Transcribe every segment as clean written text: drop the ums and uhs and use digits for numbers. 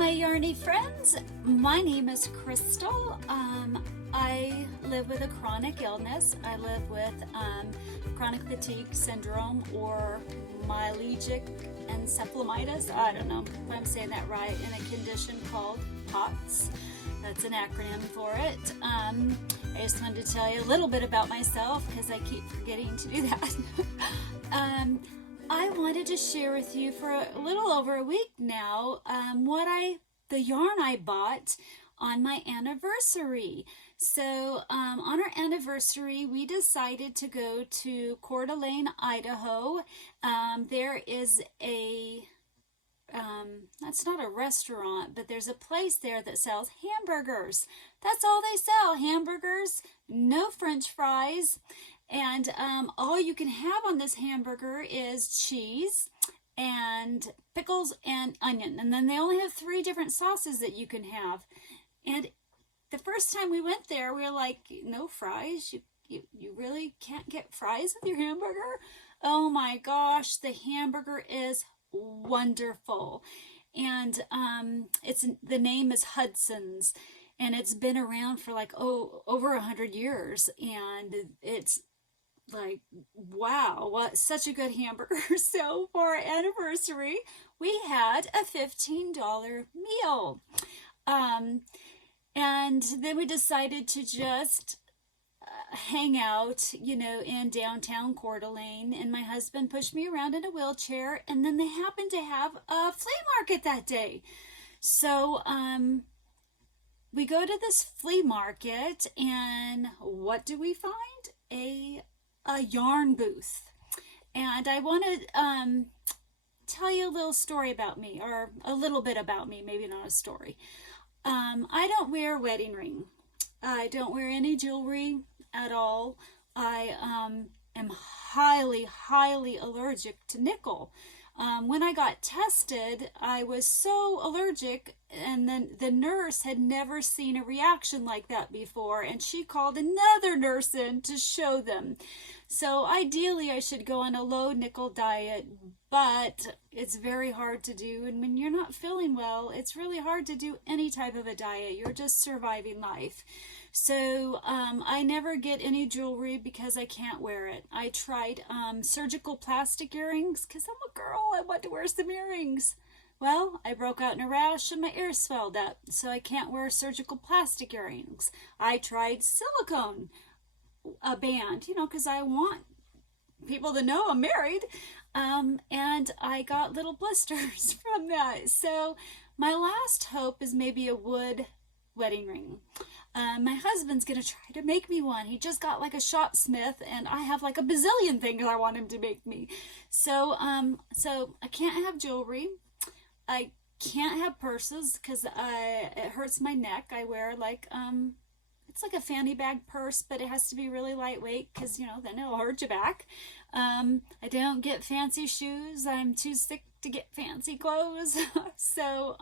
my yarny friends. My name is Crystal. I live with a chronic illness. I live with chronic fatigue syndrome, or myalgic encephalitis. I don't know if I'm saying that right, in a condition called POTS. That's an acronym for it. I just wanted to tell you a little bit about myself because I keep forgetting to do that. I wanted to share with you for a little over a week now the yarn I bought on my anniversary. So on our anniversary, we decided to go to Coeur d'Alene, Idaho. There is that's not a restaurant, but there's a place there that sells hamburgers. That's all they sell, hamburgers, no French fries. And all you can have on this hamburger is cheese and pickles and onion. And then they only have 3 different sauces that you can have. And the first time we went there, we were like, no fries? You really can't get fries with your hamburger? Oh my gosh, the hamburger is wonderful. And the name is Hudson's. And it's been around for like over 100 years. And it's like, wow, what such a good hamburger. So for our anniversary, we had a $15 meal. And then we decided to just hang out, in downtown Coeur d'Alene, and my husband pushed me around in a wheelchair, and then they happened to have a flea market that day. So we go to this flea market, and what do we find? A yarn booth. And I want to tell you a little story about me, or a little bit about me, maybe not a story. I don't wear a wedding ring. I don't wear any jewelry at all. I am highly, highly allergic to nickel. When I got tested, I was so allergic, and then the nurse had never seen a reaction like that before, and she called another nurse in to show them. So ideally, I should go on a low nickel diet, but it's very hard to do. And when you're not feeling well, it's really hard to do any type of a diet. You're just surviving life. So I never get any jewelry because I can't wear it. I tried surgical plastic earrings because I'm a girl. I want to wear some earrings. Well, I broke out in a rash and my ears swelled up, so I can't wear surgical plastic earrings. I tried silicone band, because I want people to know I'm married, and I got little blisters from that. So my last hope is maybe a wood wedding ring. My husband's gonna try to make me one. He just got like a shopsmith, and I have like a bazillion things I want him to make me. So I can't have jewelry. I can't have purses because it hurts my neck. I wear like it's like a fanny bag purse, but it has to be really lightweight because then it'll hurt your back. I don't get fancy shoes. I'm too sick to get fancy clothes. So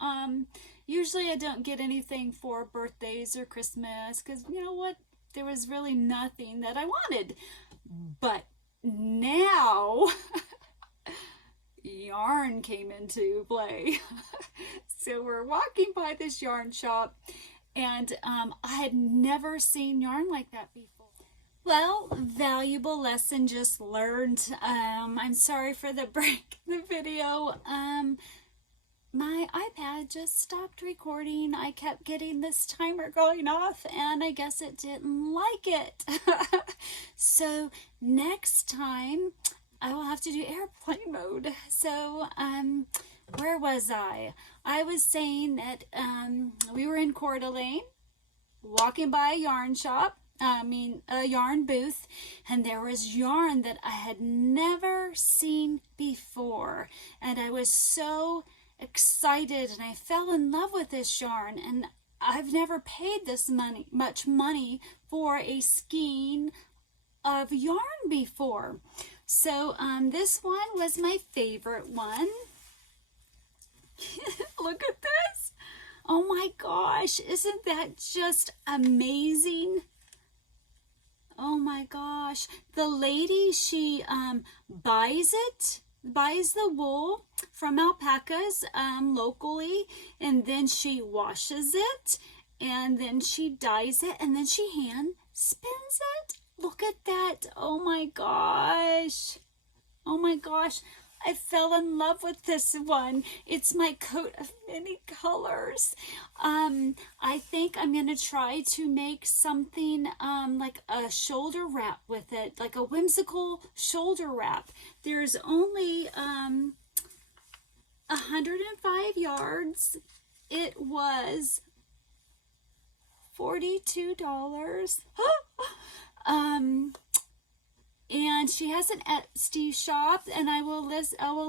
usually I don't get anything for birthdays or Christmas because you know what? There was really nothing that I wanted. But now yarn came into play. So we're walking by this yarn shop, and I had never seen yarn like that before. Well, valuable lesson just learned. I'm sorry for the break in the video. My iPad just stopped recording. I kept getting this timer going off, and I guess it didn't like it. So next time I will have to do airplane mode. So where was I? I was saying that we were in Coeur d'Alene, walking by a yarn shop, a yarn booth, and there was yarn that I had never seen before. And I was so excited, and I fell in love with this yarn, and I've never paid this much money for a skein of yarn before. So this one was my favorite one. Look at this. Oh my gosh, isn't that just amazing? Oh my gosh. The lady, she buys it buys the wool from alpacas locally, and then she washes it, and then she dyes it, and then she hand spins it. Look at that. Oh my gosh. Oh my gosh. I fell in love with this one. It's my coat of many colors. I think I'm going to try to make something like a shoulder wrap with it, like a whimsical shoulder wrap. There's only 105 yards. It was $42. And she has an Esty shop, and I will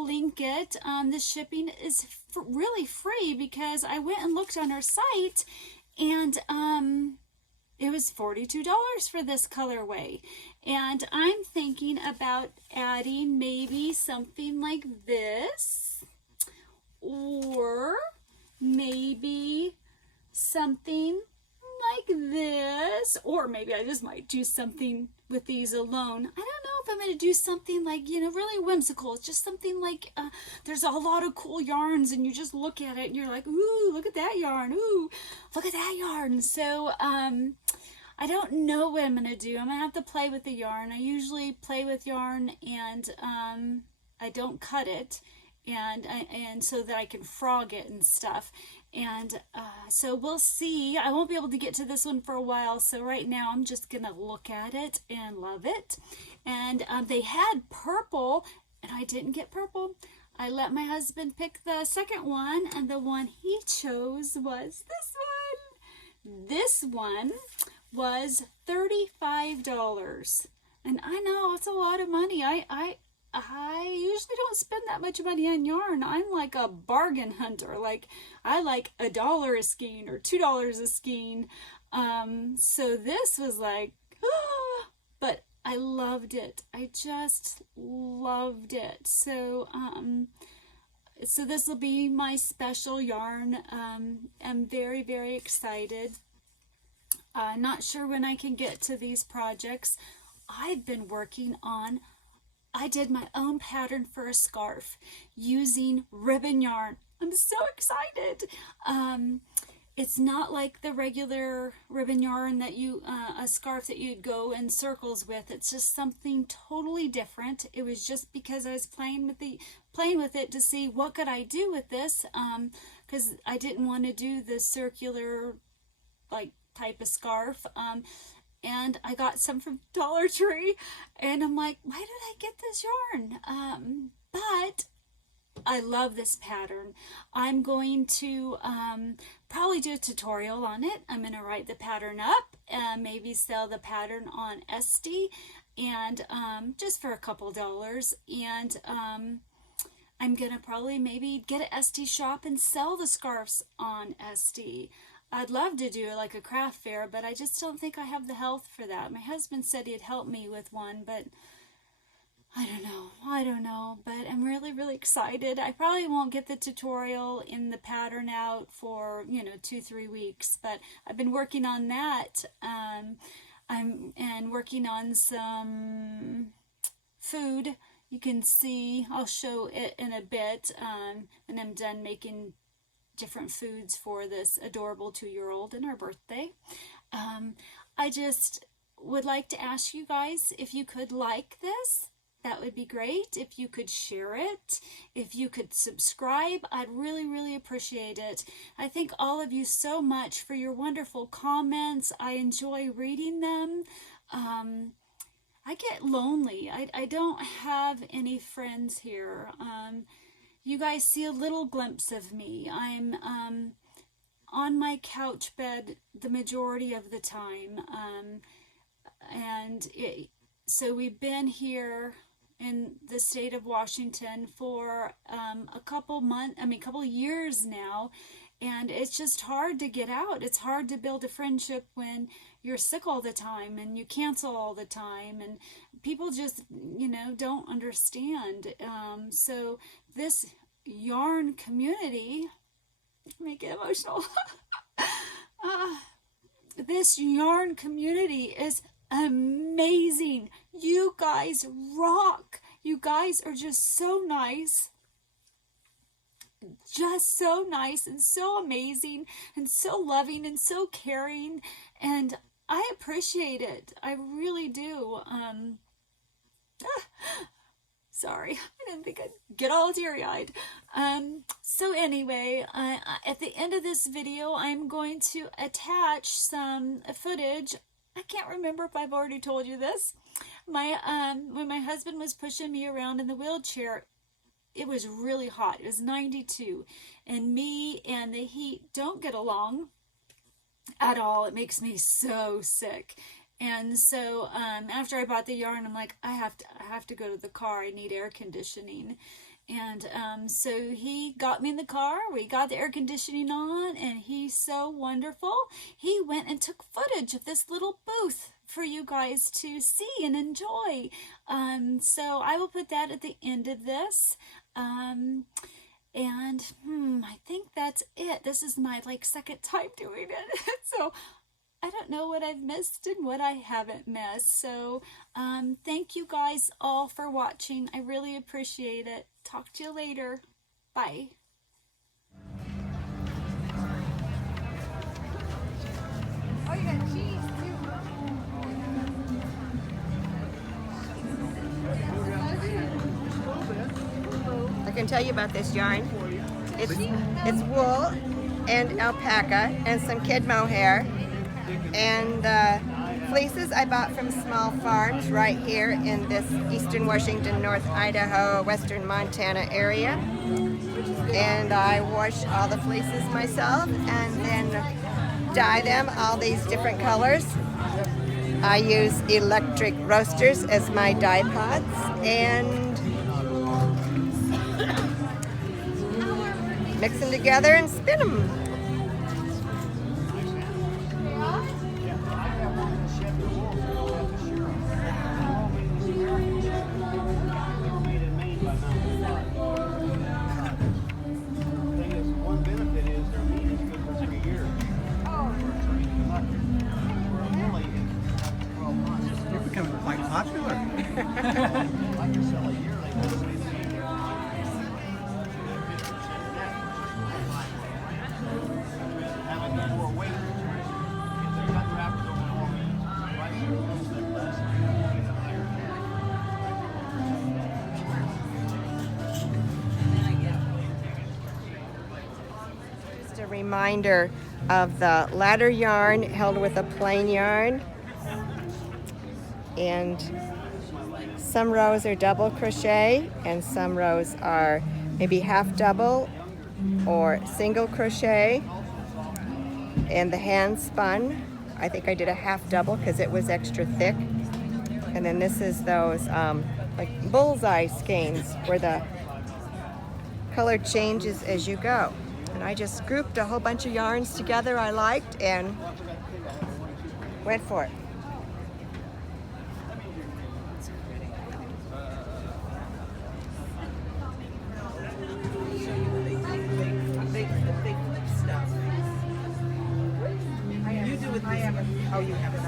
link it. The shipping is really free because I went and looked on her site, and it was $42 for this colorway. And I'm thinking about adding maybe something like this, or maybe something like this, or maybe I just might do something with these alone. I don't know if I'm going to do something like, you know, really whimsical. It's just something like, there's a lot of cool yarns, and you just look at it and you're like, ooh, look at that yarn. Ooh, look at that yarn. So, I don't know what I'm going to do. I'm going to have to play with the yarn. I usually play with yarn, and I don't cut it, and so that I can frog it and stuff. And so we'll see. I won't be able to get to this one for a while, so right now I'm just gonna look at it and love it. And they had purple, and I didn't get purple. I let my husband pick the second one, and the one he chose was this one. This one was $35, and I know it's a lot of money. I usually don't spend that much money on yarn. I'm like a bargain hunter. Like, I like $1 a skein or $2 a skein. So this was like, but I loved it. I just loved it. So, so this will be my special yarn. I'm very, very excited. Not sure when I can get to these projects. I've been working on, I did my own pattern for a scarf using ribbon yarn. I'm so excited. It's not like the regular ribbon yarn that you, a scarf that you'd go in circles with. It's just something totally different. It was just because I was playing with it to see what could I do with this, because I didn't want to do the circular like type of scarf. And I got some from Dollar Tree, and I'm like, why did I get this yarn? But I love this pattern. I'm going to probably do a tutorial on it. I'm going to write the pattern up, maybe sell the pattern on Esty, and just for a couple dollars. And I'm going to probably maybe get an Esty shop and sell the scarves on Esty. I'd love to do like a craft fair, but I just don't think I have the health for that. My husband said he'd help me with one, but I don't know, but I'm really, really excited. I probably won't get the tutorial in the pattern out for, 2-3 weeks, but I've been working on that. I'm working on some food. You can see, I'll show it in a bit when I'm done making different foods for this adorable 2-year-old and her birthday. I just would like to ask you guys if you could like this. That would be great. If you could share it, if you could subscribe, I'd really, really appreciate it. I thank all of you so much for your wonderful comments. I enjoy reading them. I get lonely. I don't have any friends here. You guys see a little glimpse of me. I'm on my couch bed the majority of the time. So we've been here in the state of Washington for a couple years now, and it's just hard to get out. It's hard to build a friendship when you're sick all the time and you cancel all the time, and people just don't understand. So this yarn community, make it emotional. This yarn community is amazing. You guys rock. You guys are just so nice. Just so nice and so amazing and so loving and so caring, and I appreciate it. I really do. Sorry, I didn't think I'd get all teary-eyed. So anyway, at the end of this video, I'm going to attach some footage. I can't remember if I've already told you this. When my husband was pushing me around in the wheelchair, it was really hot. It was 92, and me and the heat don't get along at all. It makes me so sick. And so after I bought the yarn, I'm like, I have to go to the car. I need air conditioning. And so he got me in the car. We got the air conditioning on, and he's so wonderful. He went and took footage of this little booth for you guys to see and enjoy. So I will put that at the end of this. I think that's it. This is my second time doing it. So I don't know what I've missed and what I haven't missed. So thank you guys all for watching. I really appreciate it. Talk to you later. Bye. Oh, you got cheese too. I can tell you about this yarn. It's wool and alpaca and some kid mohair. And fleeces I bought from small farms right here in this eastern Washington, North Idaho, western Montana area. And I wash all the fleeces myself and then dye them all these different colors. I use electric roasters as my dye pots and mix them together and spin them. You're becoming quite popular. Just a reminder of the ladder yarn held with a plain yarn. And some rows are double crochet and some rows are maybe half double or single crochet. And the hand spun, I think I did a half double because it was extra thick. And then this is those like bullseye skeins where the color changes as you go. And I just grouped a whole bunch of yarns together I liked and went for it. You do it. I have it. Oh, you have it.